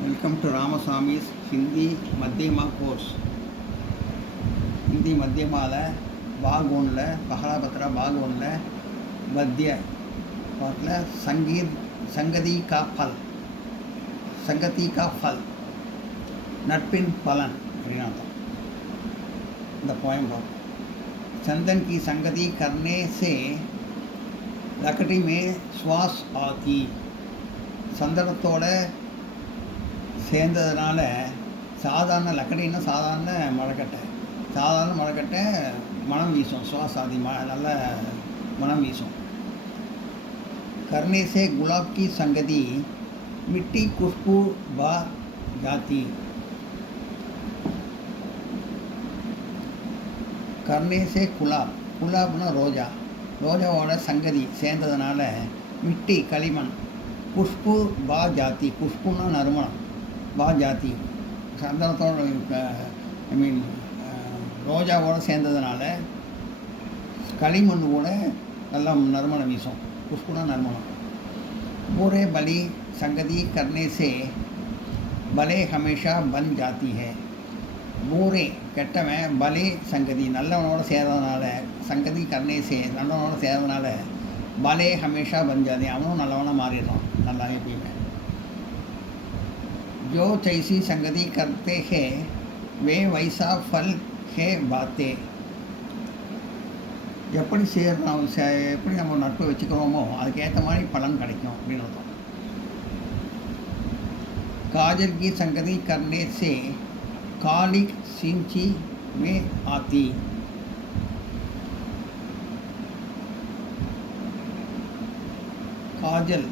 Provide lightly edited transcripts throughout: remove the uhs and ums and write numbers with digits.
Welcome to Ramaswamy's Hindi Madhyama course. Hindi मध्यमाला भाग ओनला पहला पत्रा भाग ओनला मध्य मतलब संगति का फल नटपिन पलन द पोएम चंदन की संगति करने से लकड़ी में श्वास आती சந்தனத்தோட சேர்ந்ததுனால சாதாரண லக்கடின்னா சாதாரண மரக்கட்டை மனம் வீசும் சுவாசாதி நல்ல மனம் வீசும் करने से गुलाब की संगति मिट्टी खुशबू बा जाती करने से गुलाबना ரோஜாவோட சங்கதி சேர்ந்ததுனால மிட்டி களிமண் குஷ்பு பா ஜாதி குஷ்புன்னா நறுமணம் பா ஜாதி சந்தனத்தோட ரோஜாவோடு சேர்ந்ததுனால களிமண் கூட நல்லா நறுமணம் வீசும் குஷ்புனா நறுமணம் पूरे बली संगति करने से भले हमेशा बन जाती है பூரே கெட்டவன் பலே சங்கதி நல்லவனோட சேர்றதுனால சங்கதி கர்ணேசே நல்லவனோட சேர்றதுனால பலே ஹமேஷா பஞ்சாதி அவனும் நல்லவனாக மாறிடுறான் நல்லாவே எப்பயுமே जो जैसी संगति करते हैं वे वैसा फल है बातें எப்படி சேர்றோம் எப்படி நம்ம நட்பு வச்சுக்கிறோமோ அதுக்கேற்ற மாதிரி பலன் கிடைக்கும் அப்படின்னு அர்த்தம் काजल की संगति करने से काली सिंची में आती காஜல்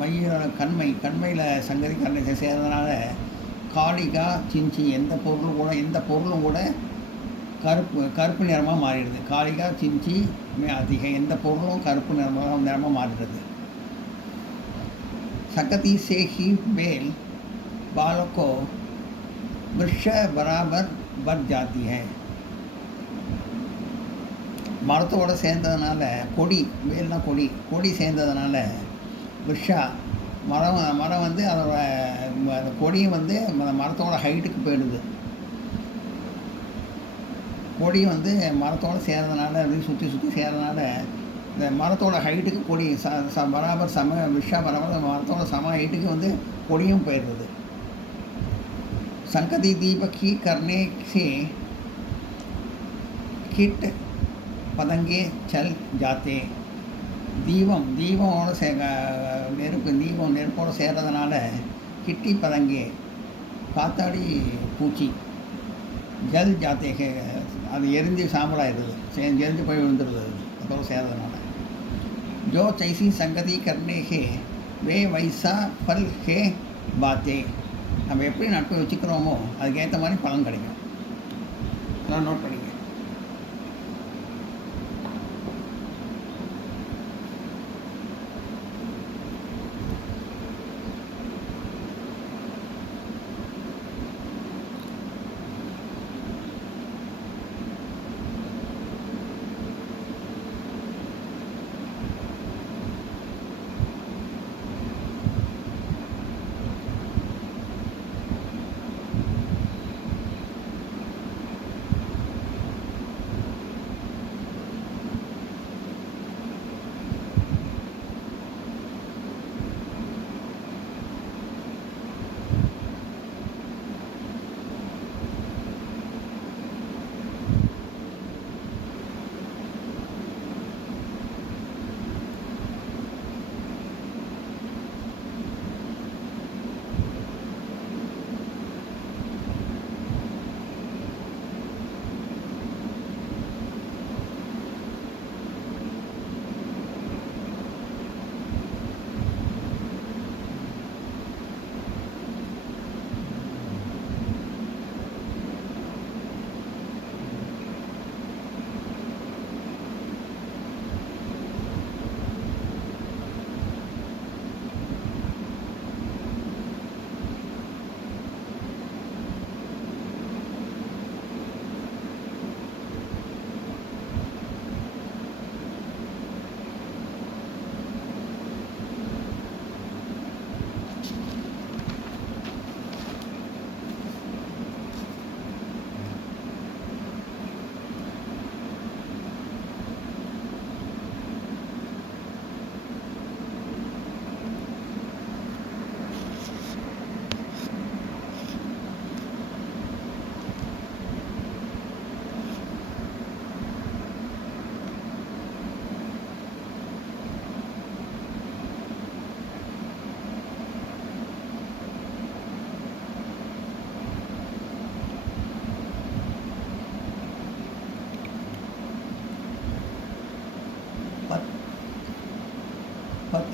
மையோட கண்மையில் சங்கதி கண்ணை சேர்றதுனால காளிகா சிஞ்சி எந்த பொருளும் கூட கருப்பு நிறமாக மாறிடுது காளிகா சிஞ்சி அதிக எந்த பொருளும் கருப்பு நிறமாக மாறிடுது सकती से ही बेल बालों को वृक्ष बराबर बढ़ जाती है மரத்தோடு சேர்ந்ததுனால வேல்னா கொடி சேர்ந்ததுனால விஷா மரம் வந்து அதோட அந்த கொடியும் வந்து மரத்தோட ஹைட்டுக்கு போயிடுது கொடி வந்து மரத்தோடு சேர்றதுனால அப்படி சுற்றி சேர்றதுனால இந்த மரத்தோட ஹைட்டுக்கு கொடி பராபர் விஷா பராபர் மரத்தோட சம ஹைட்டுக்கு வந்து கொடியும் போயிடுறது संगति दीपक ही करने से कीट पतंगे चल जाते தீபமோட நெருப்போடு சேர்றதுனால கிட்டி பதங்கே காத்தாடி பூச்சி ஜல் ஜாத்தே அது எரிஞ்சு சாம்பலாயிடுது எரிஞ்சு போய் விழுந்துடுது அதோடு சேர்றதுனால जो जैसी संगति करने है वे वैसा फल है बातें நம்ம எப்படி நட்பு வச்சுக்கிறோமோ அதுக்கேற்ற மாதிரி பலன் கிடைக்கும் அதெல்லாம் நோட் பண்ணிக்க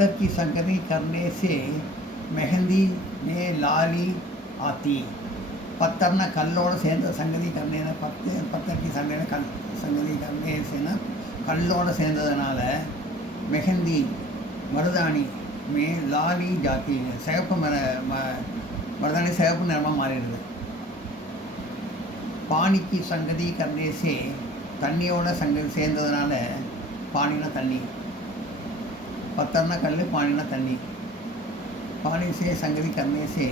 पत्थर की संगति करने से मेहंदी में लाली आती. पत्थरना कल्लोड़ சேர்ந்த संगति करने पत्थर की संगति करने से ना कल्लोड़ சேர்ந்ததனால मेहंदी मருதாணி में लाली जाती है. சிவப்பு मருதாணி சிவப்பு நிறமாக மாறிடுது. पानी की संगति करने से தண்ணியோட संगति சேர்ந்ததனால पानीना தண்ணி, पत्थरना कल पानीना तन्नी. पानी से संगति करने से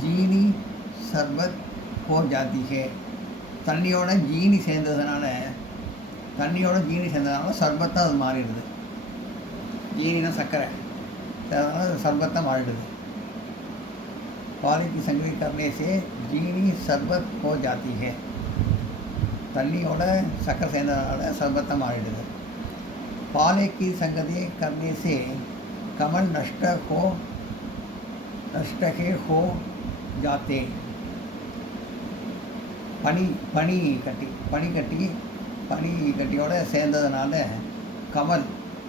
जीनी शरबत हो जाती है. தண்ணியோட ஜீனி சேர்ந்ததுனால சர்பத்தாக அது மாறிடுது. ஜீனினா சர்க்கரை, அதனால் சர்பத்தாக மாறிடுது. पानी की संगति करने से जीनी शरबत हो जाती है. தண்ணியோட சர்க்கரை சேர்ந்ததுனால சர்பத்தாக மாறிடுது. पाले की संगति करने से कमल नष्ट के हो जाते. பனி கட்டியோட சேர்ந்ததுனால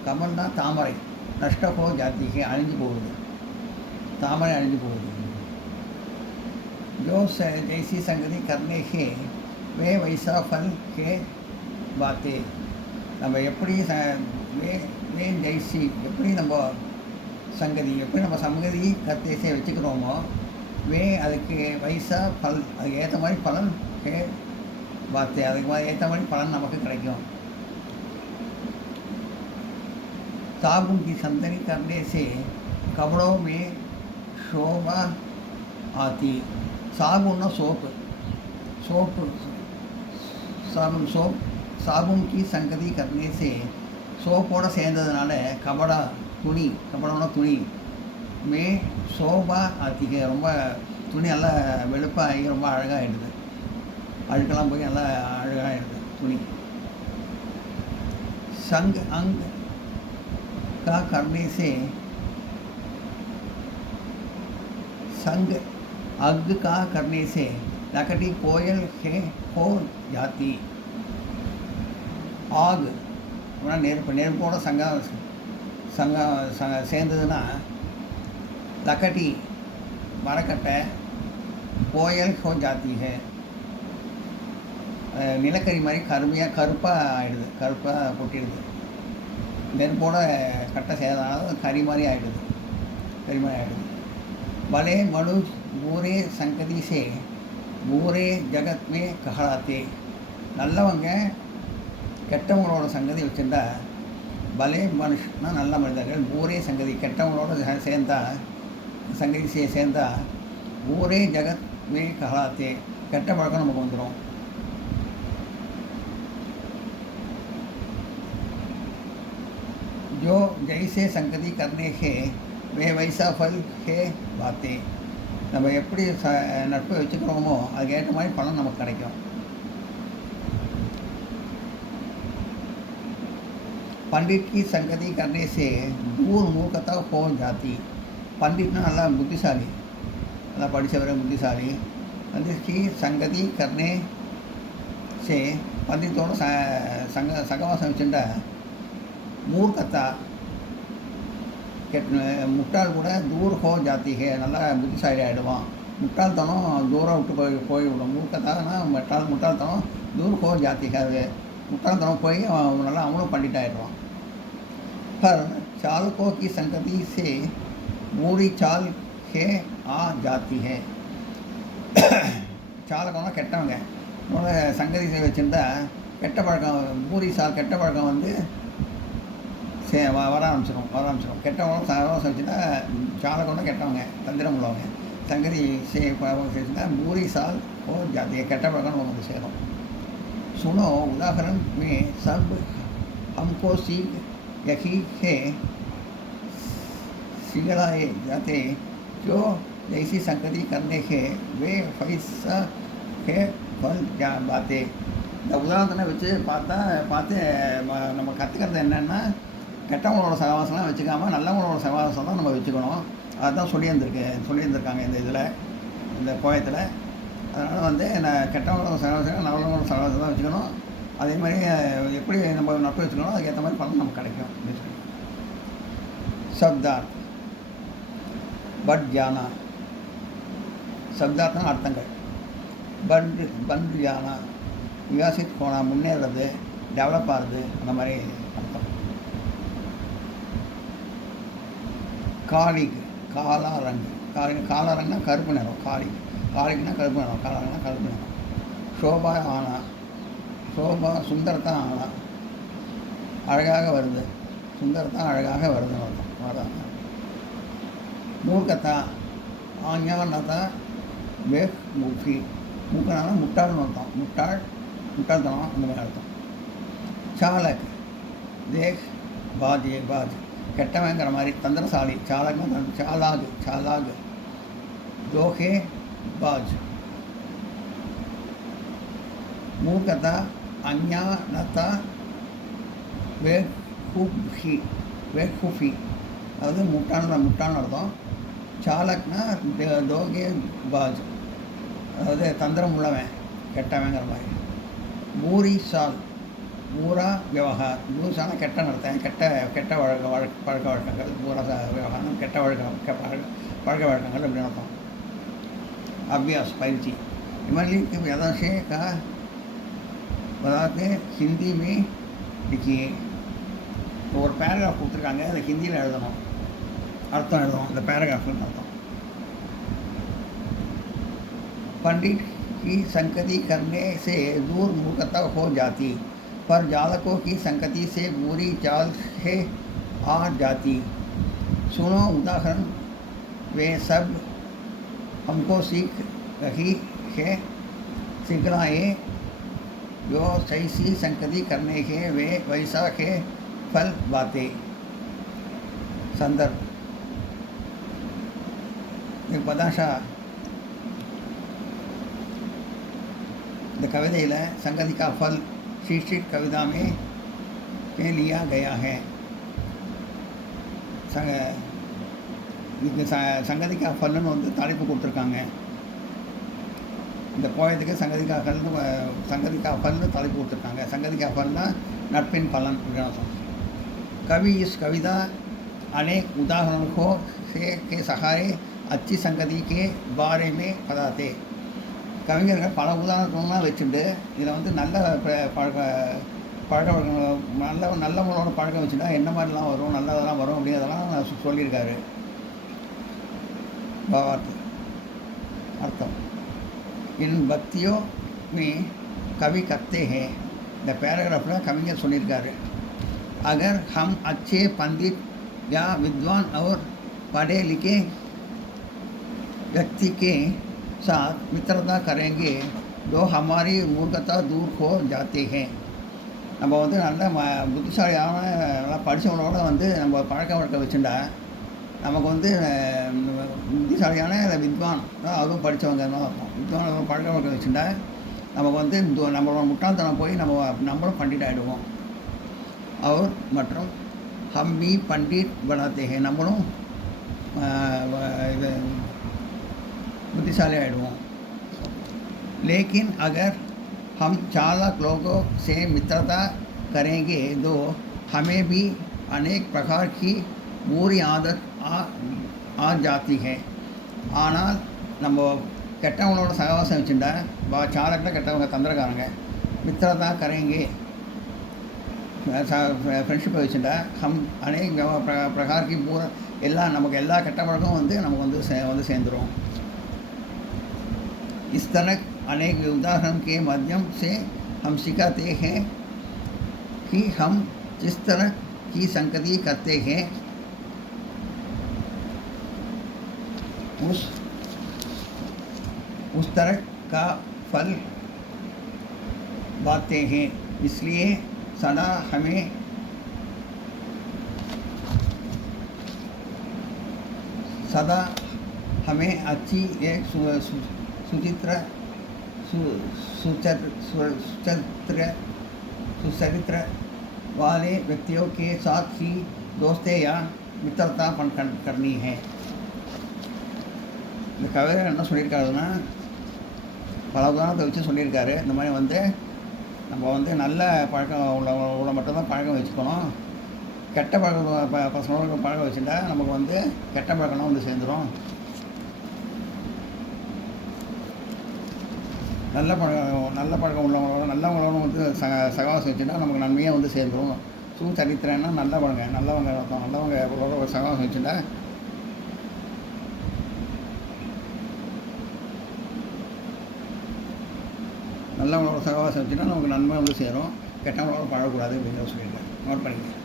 கமல்னா தாமரை, நஷ்ட ஹோ ஜாத்திக்கு அழிஞ்சு போகுது, தாமரை அழிஞ்சு போகுது. जो जैसी संगति करने के वे वैसा फल के बातें. நம்ம எப்படி வே ஜெய்சி எப்படி நம்ம சங்கதி கத்தேசை வச்சுக்கிறோமோ வே அதுக்கு வயசா அதுக்கு ஏற்ற மாதிரி பலன் வார்த்தை, அதுக்கு மாதிரி ஏற்ற மாதிரி பலன் நமக்கு கிடைக்கும். साबुन की संगति करने से कपड़ों में शोभा आती. साबुन साबुन की संगति करने से சோப்போடு சேர்ந்ததுனால கபடோட துணி மே சோபா ஆத்திக, ரொம்ப துணி நல்லா வெளுப்பாகி ரொம்ப அழகாகிடுது. அழுக்கெல்லாம் போய் நல்லா அழகாகிடுது துணி. संग अंग का करने से लकड़ी कोयल के हो जाती. ஆகு நெருப்போட சேர்ந்ததுன்னா லக்கட்டி மரக்கட்டை, கோயல் ஹோ ஜாத்தி ஹே, நிலக்கரி மாதிரி கருப்பாக ஆகிடுது, கருப்பாக கொட்டிடுது. நெருப்போட கட்டை சேர்ந்ததுனால கறி மாதிரி ஆகிடுது. भले मनुष्य पूरे संगति से पूरे जगत में कहलाते. நல்லவங்க கெட்டவங்களோட சங்கதி வச்சுட்டா பலே மனுஷனா நல்ல மனிதர்கள், ஊரே சங்கதி கெட்டவங்களோட சேர்ந்தா ஊரே ஜகத் மே கஹலாத்தே, கெட்ட பழக்கம் நமக்கு வந்துடும். जो जैसे संगति करने के वे वैसा फल के बातें. நம்ம எப்படி நட்பு வச்சுக்கிறோமோ அதுக்கேற்ற மாதிரி பலன் நமக்கு கிடைக்கும். पंडित की संगति करने से दूर मूर्खता हो जाती. पंडितना நல்லா புத்திசாலி, நல்லா படித்தவர் புத்திசாலி. पंडित की संगति करने से पंडितோட சகவாசம் வச்சுட்டா மூர்க்கத்தா முட்டாள் கூட தூர் ஹோ ஜாத்தி ஹே, நல்லா புத்திசாலி ஆகிடுவான். முட்டாள்தனம் தூரம் விட்டு போய்விடும். மூர்க்கத்தானா முட்டாள்தனம் தூர் ஹோ ஜாத்தி ஹே, அது முட்டாள்தனம் போய் அவனும் पंडित ஆகிடுவான். पर चालकों की संगति से बुरी चाल के आ जाती है. சாலகம்னா கெட்டவங்க சங்கதி வச்சுருந்தா கெட்ட பழக்கம், பூரி சால் கெட்ட பழக்கம் வந்து வர ஆரம்பிச்சிடும். கெட்டவங்களும் சகவாசம் வச்சுன்னா சாலகம்னா கெட்டவங்க, தந்திரம் உள்ளவங்க. संगति से पूरी साल हो जाती है, कट्टा पड़कर वो से सुनो उदाहरण में सब हमको सीख यही है सिगड़ाए जाते जो जैसी संगति करने के वे पैसा के फल जा बातें. இந்த உதாரணத்தை வச்சு பார்த்து நம்ம கற்றுக்கிறது என்னென்னா கெட்டவங்களோட சகவாசம்லாம் வச்சுக்காமல் நல்லவங்களோட சகவாசம் தான் நம்ம வச்சுக்கணும். அதுதான் சொல்லியிருந்திருக்காங்க இந்த போயத்தில். அதனால் வந்து நான் கெட்டவங்களோட சகவாசம் நல்லவங்களோட சகவாசம் தான் வச்சுக்கணும். அதே மாதிரி எப்படி நம்ம நட்பு வச்சுக்கணும் அதுக்கேற்ற மாதிரி பலன் நமக்கு கிடைக்கும் அப்படின்னு சொல்லி शब्दार्थ बट जाना शब्दार्थना अर्थंगल बंद जाना विकासित होना मुन्नेறது डेवलप ஆகுது அந்த மாதிரி அர்த்தம் காலிக் காலா ரங்கு காலா ரங்குனா கருப்பு நிறம் காலிக்னா கருப்பு நிறம் காலா ரங்குனா கருப்பு நிறம் शोभा आना शोभा सुंदरता आना அழகாக வருது சுந்தரத்தா அழகாக வருதுன்னு அர்த்தம் அவ்வளோதான் மூர்க்கத்தா ஆஞ்ஞானதா வேக் மூஃபி மூக்கனால முட்டாள்னு அர்த்தம் முட்டாள்தனம் அந்த மாதிரி அர்த்தம் சாலக் தேக் பாஜ் கெட்டவங்கிற மாதிரி தந்திரசாலி சாலாக் தோஹே பாஜ் மூர்க்கத்தா அஞ்ஞானதா வேக்ஃபி அதாவது முட்டாள்னு அர்த்தம் சாலக்னா தோகே பாஜ் அதாவது தந்திரம் உள்ளவன் கெட்டவங்கிற மாதிரி பூரி சால் பூரா விவகார் பூசான கெட்ட நடத்தேன் கெட்ட பழக்க வழக்கங்கள் பூரா விவகாரம் கெட்ட பழக்க வழக்கங்கள் அப்படின்னு அர்த்தம் அபியாஸ் பயிற்சி इमली के ज़्यादा से का बताते हिंदी में लिखिए ஒரு பேராகிராஃப் கொடுத்துருக்காங்க அதை ஹிந்தியில் எழுதணும் அர்த்தம் எழுதணும் அந்த பேராகிராஃப்னு அர்த்தம் पंडित की संगति करने से दूर मूर्खता हो जाती पर जालकों की संगति से बुरी चाल से आ जाती सुनो उदाहरण वे सब हमको सीख रही है सिखलाए जो सही सी संगति करने के वे वैसा के फल बातें संदर्भ एक पदाशा कविता संगति का फल शीर्षक कविता में के लिया गया है संगति का फलन வந்து தலைப்பு கொடுத்துருக்காங்க இந்த போயத்துக்கு संगति का फल தலைப்பு கொடுத்துருக்காங்க संगति का फलना நட்பின் பலன் कवि इस कविता अनेक उदाहरणों के सहारे अच्छी संगति के बारे में बताते கவிஞர்கள் பல உதாரணங்கள்லாம் வச்சுட்டு இதில் வந்து நல்ல பழக்க வழக்கங்கள் நல்ல முறையோட பழக்கம் வச்சுட்டா என்ன மாதிரிலாம் வரும் நல்லதெல்லாம் வரும் அப்படிங்கிறதெல்லாம் சொல்லியிருக்காரு பாவார்த்த அர்த்தம் इन भक्तियों में कवि कहते हैं இந்த பேராகிராஃபில் கவிஞர் சொல்லியிருக்காரு अगर हम अच्छे पंडित या विद्वान और पढ़े लिखे व्यक्ति के साथ मित्रता करेंगे तो हमारी मूर्खता दूर हो जाते हैं நம்ம வந்து நல்ல புத்திசாலியான நல்லா படித்தவங்களோட வந்து நம்ம பழக்க வழக்க வச்சுட்டா நமக்கு வந்து புத்திசாலியான வித்வான் அதுவும் படித்தவங்க அர்த்தம் வித்வான் பழக்க வழக்க வச்சுட்டா நமக்கு வந்து நம்மளோட முட்டாள்தனம் போய் நம்மளும் பண்டிட் ஆகிடுவோம் और மற்றும் हम भी पंडित बनाते हैं நம்மளும் இது बुद्धिशाली आइडुओं लेकिन अगर हम चालाक लोगों से मित्रता करेंगे तो हमें भी अनेक प्रकार की बुरी आदत आ जाती है ஆனால் நம்ம கெட்டவங்களோட சகவாசம் வச்சுட்டா சாலக்கில் கெட்டவங்க தந்திரக்காரங்க மித்திரதா கரேங்கே फ्रेंडशिप वச்சுட்டா हम अनेक प्रकार की पूरा எல்லாம் நமக்கு எல்லா கெட்ட பழக்கமும் வந்து நமக்கு வந்து சேர்ந்துடும் इस तरह अनेक उदाहरण के माध्यम से हम सिखाते हैं कि हम जिस तरह की संगति करते हैं उस तरह का फल पाते हैं इसलिए सदा हमें अच्छी एक सुचरित्र वाले व्यक्तियों के साथ ही दोस्ती या मित्रता करनी है இந்த கவிதை என்ன சொல்லியிருக்காருன்னா பல உதாரணத்தை வச்சு சொல்லியிருக்காரு இந்த மாதிரி வந்து நம்ம வந்து நல்ல பழக்கம் உள்ள மட்டும்தான் பழக்கம் வச்சுக்கணும் கெட்ட பழக்க பசங்களோட பழக வச்சுட்டா நமக்கு வந்து கெட்ட பழக்கம்லாம் வந்து சேர்ந்துடும். நல்ல பழக்கம் உள்ளவங்களோட நல்லவங்களோட வந்து சகவாசம் வச்சுட்டா நமக்கு நன்மையாக வந்து சேர்ந்துடும். சுச்சரித்திரன்னா நல்லவங்க அர்த்தம். நல்லவங்களோட சகவாசம் வச்சுட்டா நல்லவங்களோட சகவாசம் வச்சுட்டா நமக்கு நன்மை வந்து சேரும். கெட்டவங்களோட பழகக்கூடாது அப்படின்னு சொல்லியிருக்கேன். நோட் பண்ணிக்க.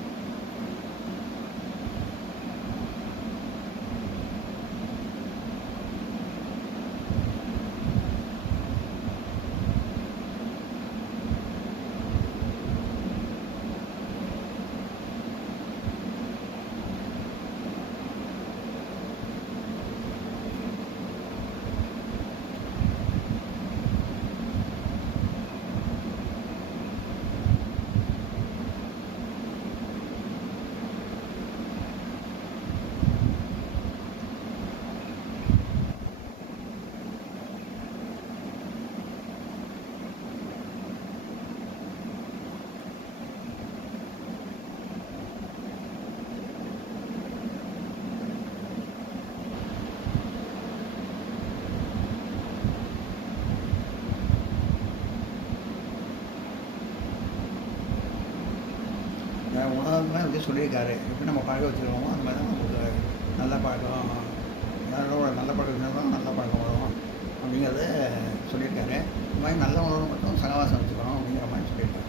உணவுமே வந்து சொல்லியிருக்காரு. எப்படி நம்ம பழக வச்சுருக்கோமோ அந்த மாதிரி தான் நமக்கு நல்ல பழக்கம், யாரோட நல்ல பழக்கம் இருந்தாலும் நல்ல பழக்கம் வரும் அப்படிங்கிறத சொல்லியிருக்காரு. இந்த மாதிரி நல்ல உணவு மட்டும் சகவாசம் வச்சுக்கணும் அப்படிங்கிற மாதிரி சொல்லியிருக்காரு.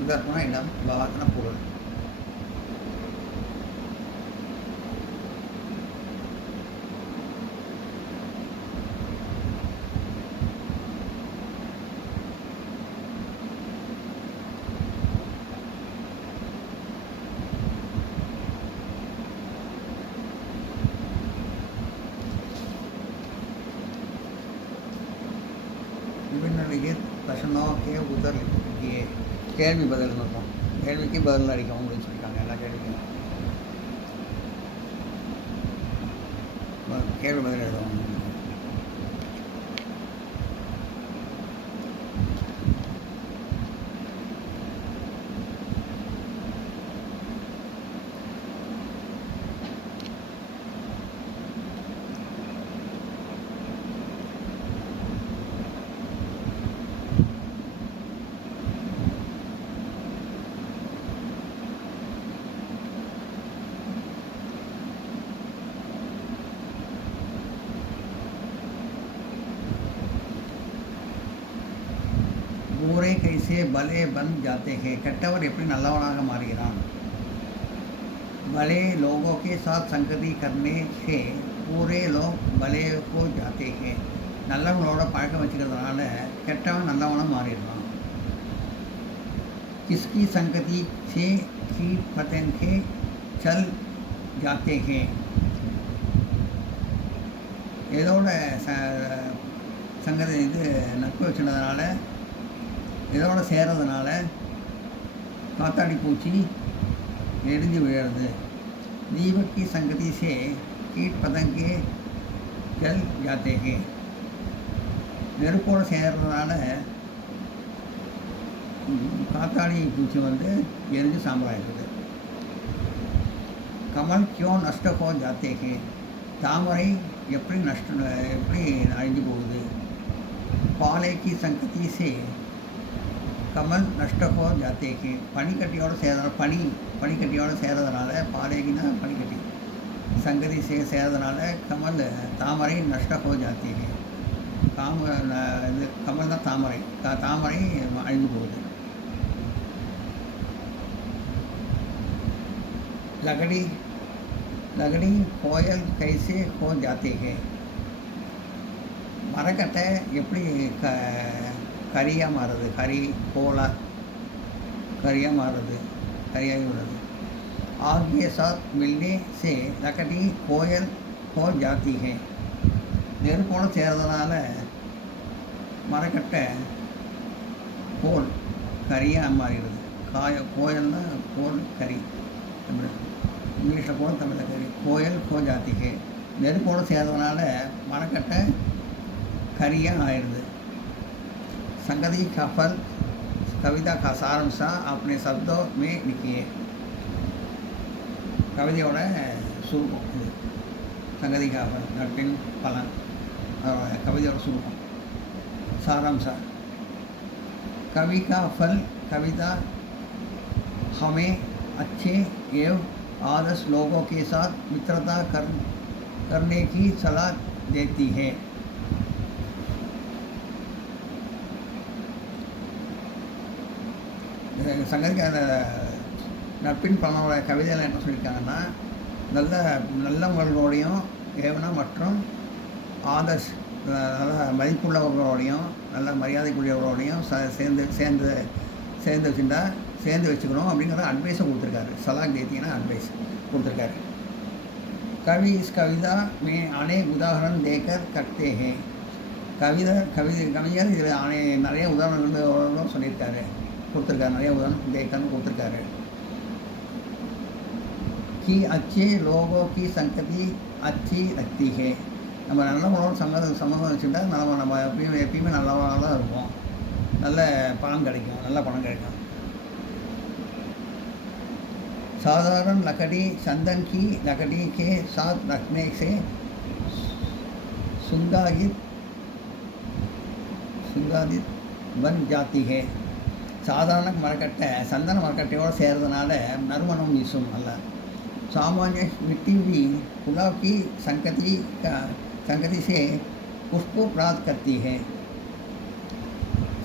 சந்தர்ப்பம்னா இடம், பாவத்தின பொருள். विभिन्न लिखित प्रश्नों के उत्तर लिखिए. கேள்வி பதில் இருக்கும். கேள்விக்கு பதில் அளிக்கவும் அப்படின்னு சொல்லியிருக்காங்க. எல்லா கேள்விக்கும் கேள்வி பதில் எழுதவும். ஊரே கைசே பலே பன் ஜாத்தே ஹே. கெட்டவர் எப்படி நல்லவனாக மாறுகிறான். भले लोगों के साथ संगति करने से पूरे लोग भले हो जाते हैं நல்லவங்களோட பழக்கம் வச்சுக்கிறதுனால கெட்டவன் நல்லவனாக மாறிடுவான் किसकी संगति से कीट पतंगे चल जाते हैं இதோட சங்கதி இது நட்பு வச்சுனதுனால இதோட சேர்றதுனால காத்தாடி பூச்சி எரிஞ்சு விழுறது दीपक की संगति से कीट पतंगे जल जाते हैं நெருப்போடு சேர்றதுனால காத்தாடி பூச்சி வந்து எரிஞ்சு சாம்பலாயிடுது கமல் क्यों नष्ट हो जाते हैं தாமரை எப்படி அழிஞ்சு போகுது பாலை की संगति से कमल नष्ट हो जाते हैं பனிக்கட்டியோடு சேர்றதுனால பாலைக்குன்னா பனிக்கட்டி संगति से சேர்றதுனால கமல் தாமரை नष्ट हो जाते हैं இது கமல் தான் தாமரை அழிஞ்சு போகுது लगड़ी कोयल कैसे हो जाते हैं மரக்கட்டை எப்படி கரியாக மாறுது கரியாக மாறுது கரியாகி விடுறது आग के साथ मिलने से लकड़ी कोयल हो जाती है நெருப்போடு சேர்றதுனால மரக்கட்டை கோல் கரியாக மாறிடுது கோயல்னா கோல் கறி தமிழ் இங்கிலீஷில் கூட தமிழில் கறி கோயல் கோ ஜாத்திகே நெருப்போடு சேர்றதுனால மரக்கட்டை கரியாக ஆயிடுது संगति का फल कविता का सारांश अपने शब्दों में लिखिए கவிதையோட சுருக்கம் இது संगति का फल நட்பின் பலன் कविता सुरुकम सारांश कवि का फल कविता हमें अच्छे एवं आदर्श लोगों के साथ मित्रता करने की सलाह देती है संगति நட்பின் பலனோட கவிதையில் என்ன சொல்லியிருக்காங்கன்னா நல்லவங்களோடையும் ஏவனா மற்றும் ஆதர்ஷ் நல்ல மதிப்புள்ளவர்களோடையும் நல்ல மரியாதைக்குரியவர்களோடையும் சேர்ந்து வச்சுக்கணும் அப்படிங்கிற அட்வைஸை கொடுத்துருக்காரு சலாக் தேத்தினா அட்வைஸ் கொடுத்துருக்காரு कवि इस कविता में अनेक उदाहरण देकर करते हैं கவிஞர் இதில் நிறைய உதாரணங்கள் சொல்லியிருக்காரு கொடுத்துருக்காரு நிறைய உதாரணம் தேக்கன்னு கொடுத்துருக்காரு कि अच्छे लोगों की संगति अच्छी लगती है நம்ம நல்லவங்களோட சம்மந்தம் வச்சுட்டா நம்ம எப்பயுமே நல்லவனாக தான் இருப்போம் நல்ல பணம் கிடைக்கும் साधारण लकड़ी चंदन की लकड़ी के साथ रखने से सुगंधित बन जाती है சாதாரண மரக்கட்டை சந்தன மரக்கட்டையோடு சேர்றதுனால நறுமணம் வீசும் நல்லா सामान्य मिट्टी भी गुलाब की संगति से खुशबू प्राप्त करती है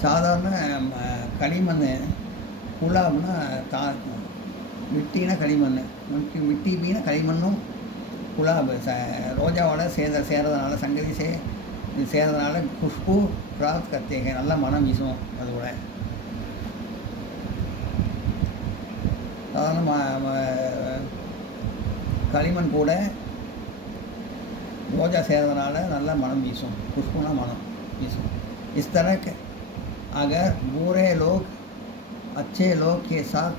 சாதாரண களிமண் குலாப்னா மிட்டினா களிமண் மிட்டி பீனா களிமண்ணும் குலாப் ரோஜாவோட சேர்றதுனால संगति से சேர்றதுனால खुशबू प्राप्त करते हैं நல்லா மனம் வீசும் அதோட சாதாரண களிமண் கூட ரோஜா சேர்றதுனால நல்லா மனம் வீசும் खुशबूना मனம் வீசும் इस तरह अगर बुरे लोग अच्छे लोग के साथ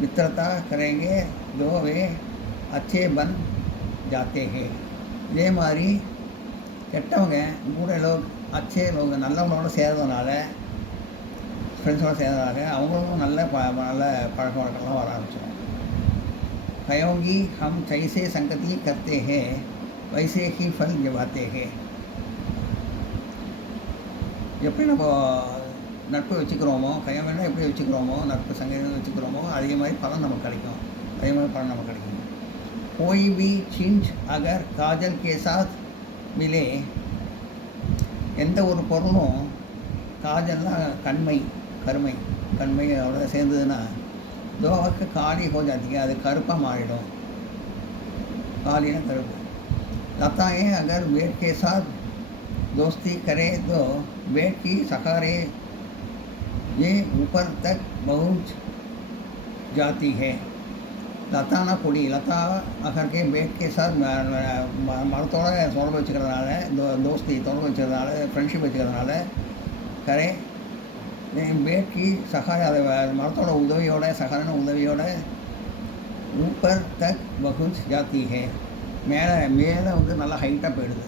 मित्रता करेंगे जो वे अच्छे बन जाते हैं இதே மாதிரி கெட்டவங்க பூரே லோக் அச்சே லோக் நல்லவங்களோட சேர்றதுனால ஃப்ரெண்ட்ஸோட சேர்றதுனால அவங்களும் நல்ல பழக்க வழக்கம்லாம் வர ஆரம்பிச்சிடும் कहोगी हम जैसे संगति करते हैं वैसे ही फल निभाते हैं எப்படி நம்ம நட்பு வச்சுக்கிறோமோ கையமைனா எப்படி வச்சுக்கிறோமோ நட்பு संगति வச்சுக்கிறோமோ அதே மாதிரி பலன் நமக்கு கிடைக்கும் कोई भी चीज अगर काजल के साथ मिले எந்த ஒரு பொருளும் காஜல்னா கண்மையோட சேர்ந்ததுன்னா दो वक्त काली हो जाती है, அது கருப்பாக மாறிடும். काली ना करुप. लताएँ अगर बेट के साथ दोस्ती करे तो बेट की सहारे ये ऊपर तक पहुँच जाती है. लता ना கொடி, லதா अगर के बेट के साथ மரத்தோட தொடர்பு வச்சுக்கிறதுனால, दोस्ती தொடர்பு வச்சுக்கிறதுனால, ஃப்ரெண்ட்ஷிப் வச்சுக்கிறதுனால करे बेट की सहारे, அதை மரத்தோட உதவியோட, சகாரான உதவியோட ऊपर तक पहुँच जाती है. மேலே மேலே வந்து நல்லா ஹைட்டாக போயிடுது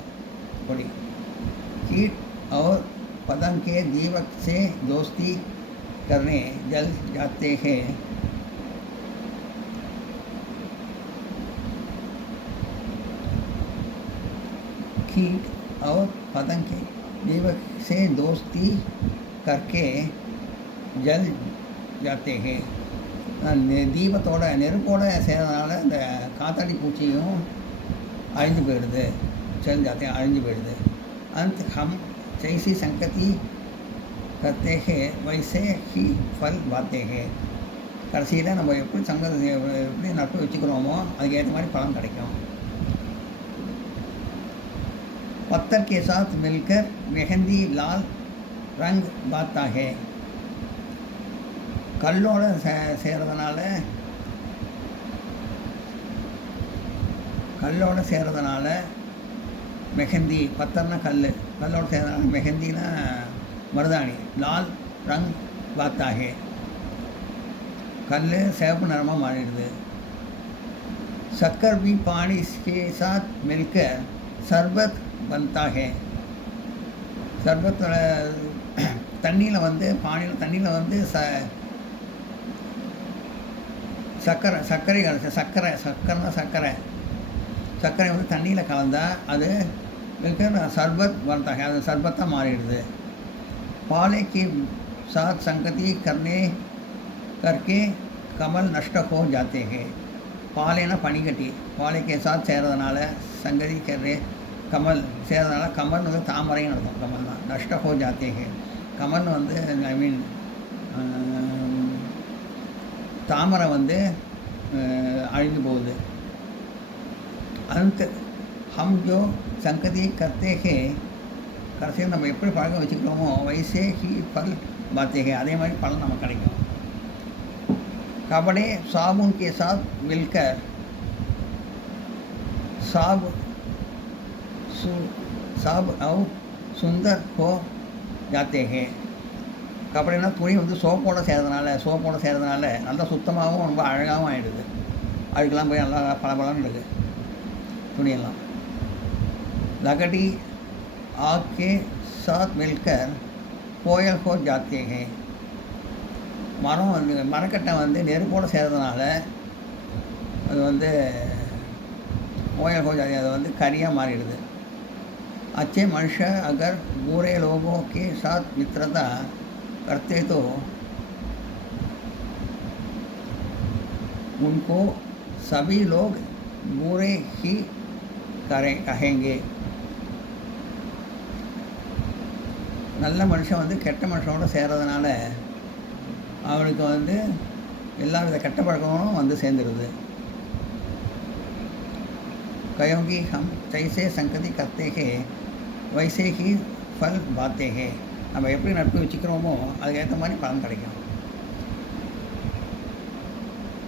கொடி. कीट और पतंग के दीपक से दोस्ती करने जल जाते हैं. कीट और पतंग के दीपक से दोस्ती करके जल जाते हैं. தீபத்தோட நெருப்போட சேர்றதுனால இந்த காத்தாடி பூச்சியும் அழிஞ்சு போயிடுது. चल जाते हैं, अழிஞ்சு போயிடுது. अंत हम जैसी संगति करते हैं वैसे ही फल पाते हैं. கடைசியில் நம்ம எப்படி எப்படி நட்பு வச்சுக்கிறோமோ அதுக்கு ஏற்ற மாதிரி பலன் கிடைக்கும். पत्थर के साथ मिलकर मेहंदी लाल रंग पाता है. கல்லோட சேர்றதுனால மெஹந்தி, பத்தர்னா கல், கல்லோட சேர்றதுனால மெஹந்தினா மருதாணி, லால் ரங் பாத்தா ஹே, கல் சிவப்பு நிறமாக மாறிடுது. शक्कर भी पानी के साथ मिलकर शरबत बनता है. शरबत தண்ணியில் வந்து தண்ணியில் வந்து சர்க்கரை வந்து தண்ணியில் கலந்தால் அது शरबत बनता है, அது சர்பத்தாக மாறிடுது. पाले के साथ संगति करके कमल नष्ट हो जाते हैं. பாலைனா பனிக்கட்டி, பாலைக்கு சாத் சேர்றதுனால சங்கதி கர்றே கமல் சேர்றதுனால கமல் வந்து தாமரைன்னு அர்த்தம். கமல் தான் நஷ்ட ஹோ ஜாத்தே ஹே. கமல் வந்து ஐ மீன் தாமரை வந்து அழிஞ்சு போகுது. அந்த हम जो संगति करते हैं, கடைசியில் நம்ம எப்படி பழக்கம் வச்சுக்கிறோமோ वैसे ही फल पाते हैं, அதே மாதிரி பலன் நமக்கு கிடைக்கும். कपड़े साबुन के साथ मिलकर साब और सुंदर हो जाते हैं. கபடினா துணி வந்து சோப்போடு சேர்றதுனால நல்லா சுத்தமாகவும் ரொம்ப அழகாகவும் ஆகிடுது. அதுக்கெல்லாம் போய் நல்லா பளபளன்னு இருக்குது துணியெல்லாம். लकड़ी आग के साथ मिलकर कोयल हो जाते हैं. மரம் வந்து மரக்கட்டை வந்து நெருப்போடு சேர்றதுனால அது வந்து கோयल हो जाती है, அது வந்து கரியாக மாறிடுது. अच्छे मनुष्य अगर बुरे लोगों के साथ मित्रता करते तो उनको सभी लोग बुरे ही कहेंगे. நல்ல மனுஷன் வந்து கெட்ட மனுஷனோட சேர்றதுனால அவனுக்கு வந்து எல்லா வித கெட்ட பழக்கங்களும் வந்து சேர்ந்துடுது. कहोगी हम जैसे संगति करते हैं वैसे ही फल पाते हैं. நம்ம எப்படி நட்பு வச்சுக்கிறோமோ அதுக்கேற்ற மாதிரி பலன் கிடைக்கும்.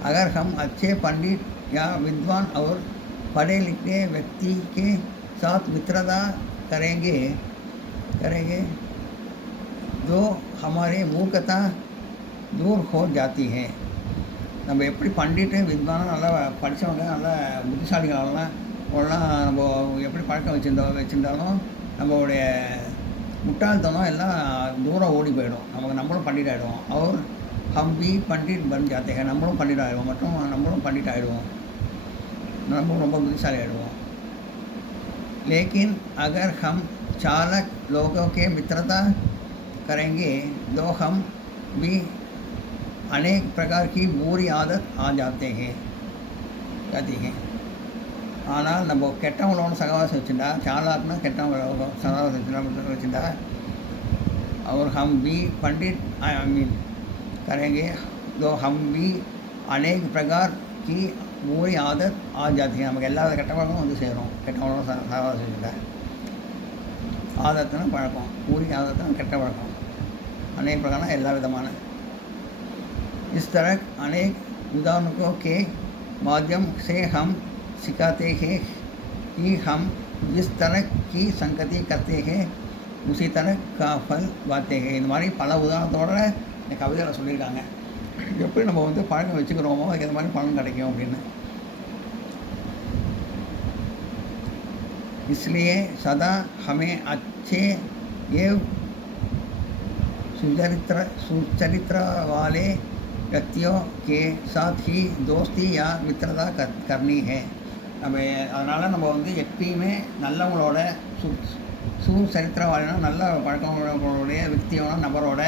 अगर हम अच्छे पंडित या विद्वान और पढ़े लिखे व्यक्ति के साथ मित्रता करेंगे तो हमारे मूर्खता दूर हो जाती है. நம்ம எப்படி பண்டிட்டு வித்வானம் நல்லா படித்தவங்க நல்லா புத்திசாலிகளெல்லாம் ஒன்றா நம்ம எப்படி பழக்கம் வச்சுருந்தாலும் நம்மளுடைய முட்டாள்தனம் எல்லாம் தூரம் ஓடி போயிடும். நம்மளும் பண்டிட் ஆகிடுவோம். அவர் हम भी पंडित बन जाते हैं, நம்மளும் பண்டிட் ஆகிடுவோம். மற்றும் நம்மளும் பண்டிட் ஆகிடுவோம், நம்மளும் ரொம்ப புத்திசாலி ஆகிடுவோம். लेकिन अगर हम चालक लोगों के मित्रता करेंगे तो हम भी अनेक प्रकार की बुरी आदत आ जाते हैं. ஆனால் நம்ம கெட்டவங்களோட சகவாசம் வச்சுட்டா, சாலாக்குனா கெட்டவங்களோட சகவாசம் வச்சுட்டா और हम भी पंडित आई मीन करेंगे तो हम भी अनेक प्रकार की बुरी आदत आ जाती है. நமக்கு எல்லா கெட்ட பழக்கமும் வந்து சேரும். கெட்ட பழக்கம் சாவாசிக்கிட்ட आदतना पழக்கம் पूरी आदतना கெட்ட பழக்கம் अनेक प्रकार எல்லா விதமான. इस तरह अनेक उदाहरणों के माध्यम से हम सिखाते हैं कि हम जिस तरह की संगति करते हैं उसी तरह का फल पाते हैं. இந்த மாதிரி பல உதாரணத்தோட இந்த கவிதையில் சொல்லியிருக்காங்க. எப்படி நம்ம வந்து பழக்கம் வச்சுக்கிறோமோ அதுக்கு இந்த மாதிரி பலன் கிடைக்கும் அப்படின்னு. इसलिए सदा हमें अच्छे एवं सुचरित्र वाले व्यक्तियों के साथ ही दोस्ती या मित्रता करनी है. நம்ம அதனால் நம்ம வந்து எப்பயுமே நல்லவங்களோட சுசரித்திரவாளினா நல்ல பழக்கங்களுடைய வியக்தியோட நபரோட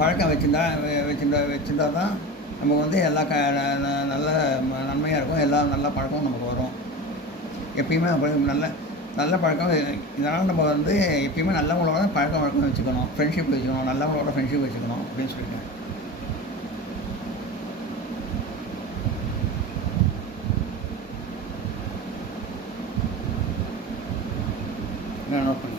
பழக்கம் வச்சுருந்தா தான் நமக்கு வந்து எல்லா நல்ல நன்மையாக இருக்கும். எல்லா நல்ல பழக்கமும் நமக்கு வரும். எப்பயுமே நல்ல பழக்கம். இதனால் நம்ம வந்து எப்பயுமே நல்லவங்களோட பழக்கம் வச்சுக்கணும். ஃப்ரெண்ட்ஷிப் வச்சுக்கணும். நல்லவங்களோட ஃப்ரெண்ட்ஷிப் வச்சுக்கணும் அப்படின்னு சொல்லிட்டேன். நோட் பண்ணி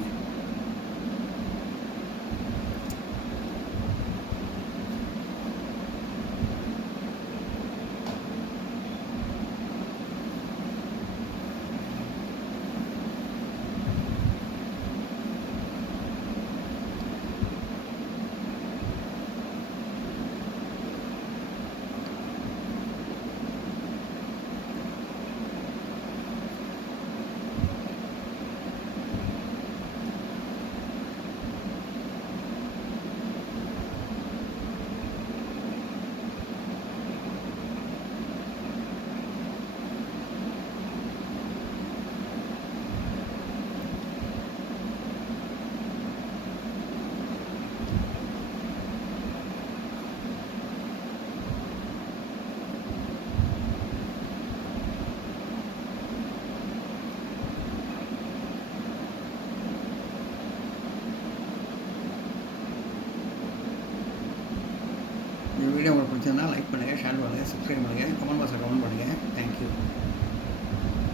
இந்த வீடியோ உங்களுக்கு பிடிச்சதுன்னா லைக் பண்ணுங்கள், ஷேர் பண்ணுங்கள், சப்ஸ்கிரைப் பண்ணுங்கள், கமெண்ட் பாக்ஸில் கமெண்ட் பண்ணுங்கள். தேங்க்யூ.